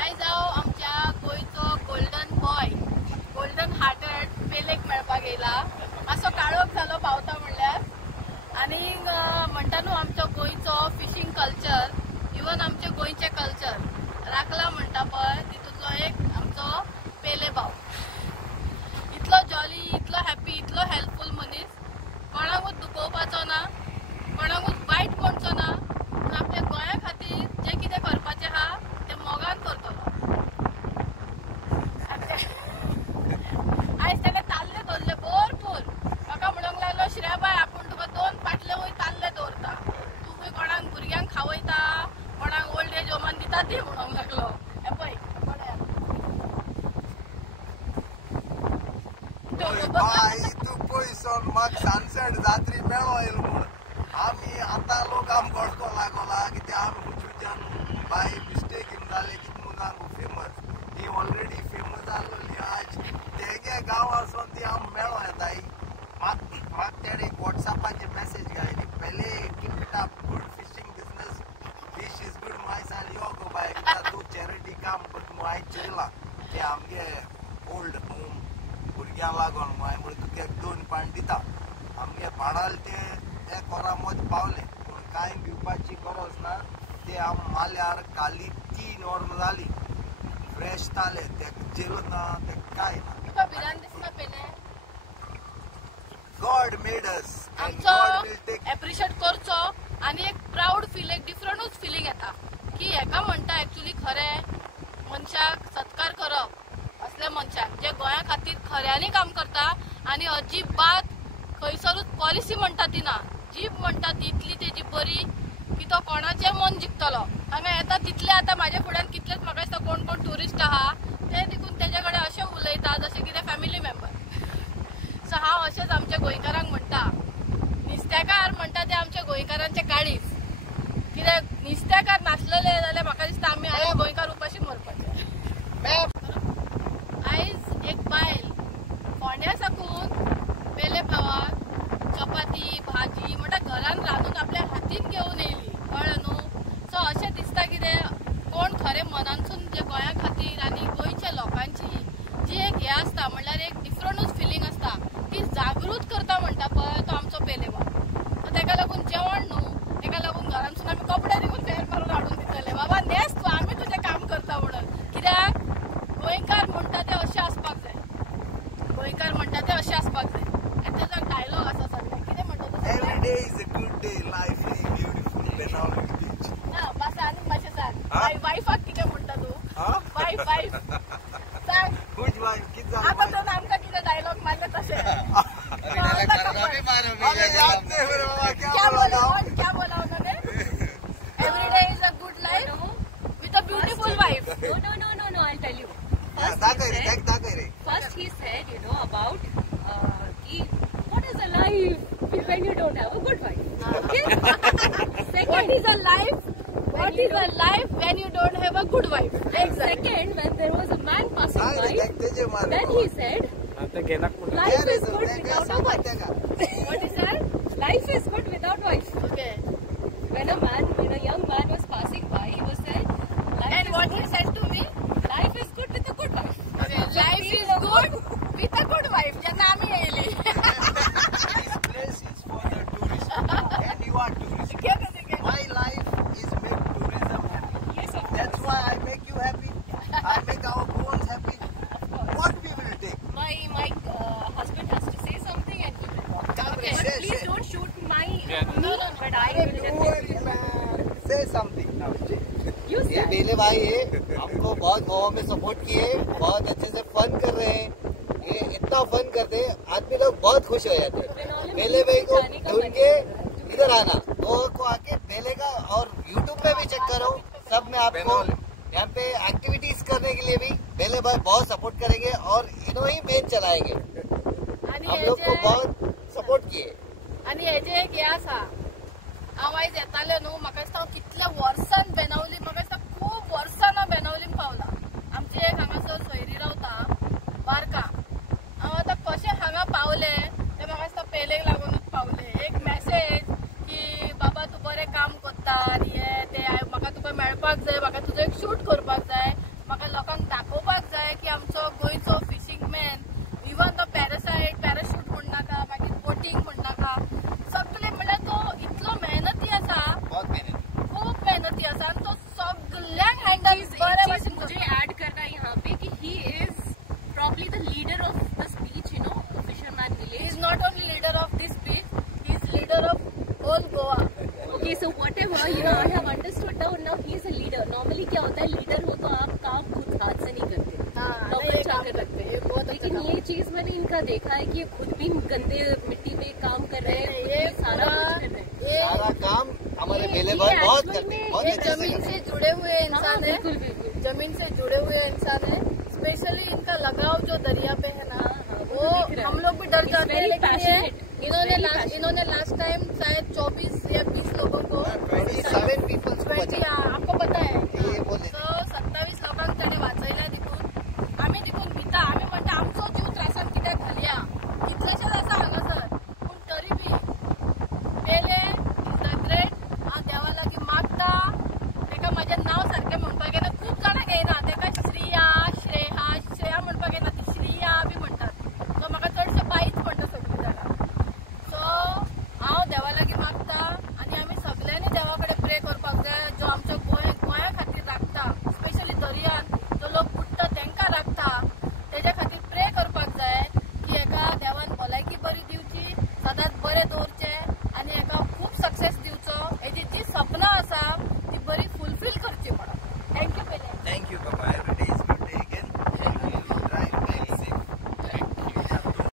आयज हांव आमच्या गोंयचो गोल्डन बॉय गोल्डन हार्टेड पेलेक मेळपाक येयला. मातसो काळोख जालो पावता म्हणल्यार. आनी म्हणटा न्हू आमचो गोंयचो फिशींग कल्चर, इवन आमचे गोंयचे कल्चर राखला म्हणटा पळय, तितूंतलो एक आमचो पेले भाव. इतलो जॉली, इतलो हॅपी, इतलो हेल्पफूल मनीस, कोणाकूच दुखोवपाचो ना, कोणाकूच वायट म्हणचो ना. पूण आपल्या गोंया खातीर जे कितें करपाचें आहा तें मोगान करतलो. आयज ताणें ताल्ले दवरले भरपूर. म्हाका म्हणूंक लागलो, श्रेयाबाय आपूण तुका 2 पाटले वयर ताल्ले दवरता, तूं खंय कोणाक भुरग्यांक खावयता, कोणाक ओल्ड एज होमान दिता ती म्हणूंक लागलो. हे पळय तू पयसोन म्हाका सनसेट जात्री मेळो येयल म्हूण आमी आतां लोक आम घोडको लागोला कित्याक आमी हुजूच्यान बाय मिस्टेकीन जाले कितें म्हणून आमी फेमस. ही ऑलरेडी फेमस जाल्ली आज तेगे गांवांसून ती आम मेळो येताय. म्हाका तेणे वॉट्सॅपाचेर मॅसेज घायली, पहले keep it up, good fishing business, fish is good. My son यो गो बाय तूं चॅरिटी काम करता म्हूण आयज चिरला ते आमगे ओल्ड होम भुरग्यांक लागून म्हूण तुका 2 पाण दिता. आमगे भाडाल ते कोरामोत पावले पूण कांय दिवपाची गरज ना. ते आम माल्यार काली 3 वरां जाली फ्रेश ताले, ते जेल ना ते कांय ना. तुका भिरांत दिसना पेले? गॉड मेड अस आमचो एप्रिशिएट करचो आनी एक प्राऊड फील, एक डिफरंटूच फिलींग येता की हेका म्हणटा एक्चुअली खरें मनशाक सत्कार करप. असल्या मनशाक जे गोंया खातीर खऱ्यांनी काम करता आनी अजिबात खंयसरूच पॉलिसी म्हणटा ती ना, जीप म्हणटा तितली तेजी बरी की तो कोणाचें मन जिखतलो. हांगा येता तितले आतां म्हाज्या फुड्यान कितलेच म्हाका दिसता कोण कोण ट्युरिस्ट आहा ते देखून तेजे कडेन अशें उलयता जशें कितें फॅमिली मेंबर. सो हांव अशेंच आमच्या गोंयकारांक म्हणटा, नुस्तेकार म्हणटा ते आमच्या गोंयकारांचे काळीज. कित्याक नुस्तेकार नासलेले जाल्यार म्हाका दिसता आमी आनी गोंयकार उपाशी मरपाचे. आयज एक बायल फोंड्या साकून पेले भावाक चपाती भाजी म्हणटा घरान रांदून आपल्या हातीन घेवन येयली, कळ्ळें न्हू. सो अशें दिसता कितें कोण खरें मनानसून जे गोंया खातीर आनी गोंयच्या लोकांची जी एक हे आसता म्हणल्यार एक डिफरंटूच फिलींग आसता ती जागृत करता म्हणटा पळय तो आमचो पेले भाव. सो तेका लागून जेवण न्हू, तेका लागून घरानसून आमी कपडे देखून फेर मारून हाडून दितले, बाबा नेस तूं आमी तुजें काम करता म्हणून. कित्याक गोंयकार म्हणटा ते अशें आसपाक जाय, गोंयकार म्हणटा ते अशें आसपाक जाय. आनी तेजो डायलॉग आसा सगळे कितें म्हणटा तो, every day is a good day, life is beautiful Benaulim beach. ना बस आनी मातशें सांग वायफाक कितें म्हणटा तूं, वायफ सांग. हुज वायफ कितें जालें आतां तो आमकां कितें डायलॉग मारले तशें. क्या बोला उन्होंने? Every day is a good life with a beautiful wife. No, I'll tell you. First he said, about what is a life when you don't have a good wife. Okay? Second, What is a life? What is a life when you don't have a good wife? Second, when there was a man passing by, then he said, life is good without a wife. What is that? Life is good without wife. Okay. When a young man was passing by, he was said, And what he said to me? life is good with a good wife. Okay. Life is good with a good wife. जेन्ना आमी येयली. This place is for the tourists and you are tourist. My life is make tourism happy. Yes, of That's why I make you happy. I make our bones happy. What we will take? my husband has to say something and he will walk. Okay. But please don't shoot my No. but I will definitely. Say something now. You ये said. बेले भाई है, हमको बहुत गोवा में support किए, बहुत अच्छे से फन कर रहे हैं. ये इतना फन करते हैं आदमी लोग बहुत खुश हो जाते हैं. बेले भाई को ढूंढ के इधर आना, गोवा को आके बेले का और यूट्यूब पे भी चेक करो. सब में आपको यहाँ पे एक्टिविटीज करने के लिए भी बेले भाई बहुत सपोर्ट करेंगे और इन्हों ही मेन चलाएंगे. हम लोग को बहुत सपोर्ट किए. आनी हेजे एक हे आसा, हांव आयज येताले न्हू, म्हाका दिसता हांव कितल्या वर्सान बेनावली, म्हाका दिसता खूब वर्सान हांव बेनावलीम पावला. आमची एक हांगासर सोयरी रावता बारका. हांव आतां कशें हांगा पावले ते म्हाका दिसता पेलेक लागूनच पावले. एक मॅसेज की बाबा तूं बरें काम करता आनी हे ते म्हाका तुका मेळपाक जाय, म्हाका तुजो एक शूट करपाक जाय, जनरली क्या होता है, लीडर हो तो आप काम खुद हाथ से नहीं करते, नौकर चाकर रखते हैं। लेकिन ये चीज मैंने इनका देखा है कि ये खुद भी गंदे मिट्टी में काम कर रहे हैं, ये सारा कुछ कर रहे हैं। सारा काम हमारे मेले भाई बहुत करते हैं, बहुत ये अच्छे से जमीन करते से हैं। जुड़े हुए इंसान है, बिल्कुल बिल्कुल। जमीन से जुड़े हुए इंसान है। स्पेशली इनका लगाव जो दरिया पे है ना, वो हम लोग भी डर जाते हैं। लेकिन इन्होंने लास्ट टाइम शायद 24 या 20 लोगों को 27 people को 20 बचाया। आपको पता है हे बोले. तो 27 लोकांक त्याने वाचयला देखून आम्ही देखून भिता. आम्ही म्हणता आमचो जीव त्रासात कित्याक घालया इतलेशेच आसा हांगासर. पूण तरी बी पयले इज द ग्रेट. हांव देवा लागीं मागता. तेका म्हाजें नांव सारकें म्हणपाक येना. खूब जाणां घेयना. तेका श्रेया म्हणपाक येना. ती श्रिया बी म्हणटात. सो म्हाका चडशे बाईच म्हणटा सगळीं जाणां. सो हांव देवा लागीं मागता आनी आमी सगळ्यांनी देवा कडेन प्रे करपाक जाय. जो आमच्या गोंया खातीर राखता, स्पेशली दर्यान जो लोक बुडटा तांकां राखता, तेज्या खातीर प्रे करपाक जाय की हेका देवान भलायकी बरी दिवची, सदांच बरें दवरचें.